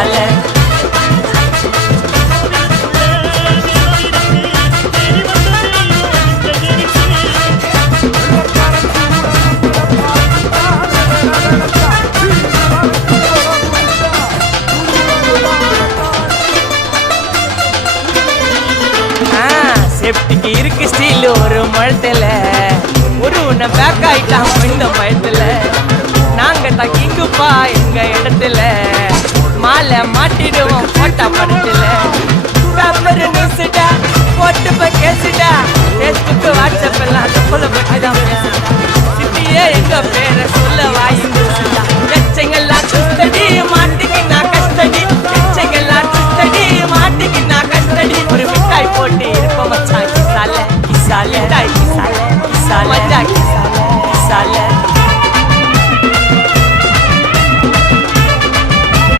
வந்தால சேஃப்டிக்கு இருக்கு ஸ்டீல் ஒரு மழத்துல ஒரு உன்னை பேக் ஆயிட்டான் இந்த பயத்துல நாங்க தான் கிங்குப்பா எங்க இடத்துல மாலை மாட்டிடுவோம் போட்டா படத்துல பேப்பர் நியூஸ்டா போட்டு போய் கேசுடா ஃபேஸ்புக் வாட்ஸ்அப் எல்லாம் போல பட்டுதான் சிட்டியே எங்க பேரை சொல்ல வாய்ப்பு